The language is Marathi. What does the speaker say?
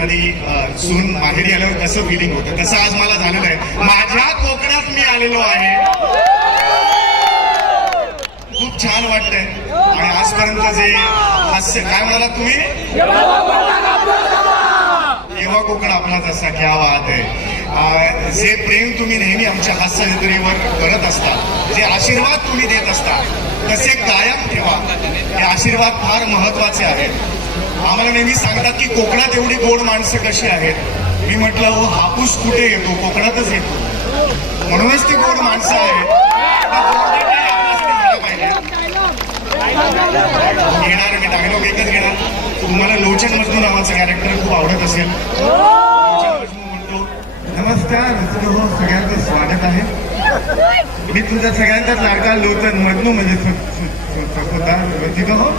कधी सून माहेरी आल्यावर कसं फिलिंग होतं तसं आज मला झालेलं आहे. माझ्या कोकणात मी आलेलो आहे, खूप छान वाटतंय. आणि आजपर्यंत जे हास्य, काय म्हणाला तुम्ही, येवा कोकण आपलाच असा, क्या बात आहे. जे प्रेम तुम्ही नेहमी आमच्या हास्य जत्रेवर करत असता, जे आशीर्वाद तुम्ही देत असता, तसे कायम ठेवा. हे आशीर्वाद फार महत्वाचे आहेत. आम्हाला नेहमी सांगतात की कोकणात एवढी गोड माणसं कशी आहेत. मी म्हटलं हो, हापूस कुठे येतो, कोकणातच येतो, म्हणूनच ती गोड माणसं आहेत. घेणार मी डायलॉग एकच घेणार. तुम्हाला लोचन मजनू नावाचं कॅरेक्टर खूप आवडत असेल. म्हणतो, नमस्कार हो, सगळ्यांचं स्वागत आहे. मी तुझ्या सगळ्यांचाच लाडका लोचन मजनू म्हणजे स्वतः हो.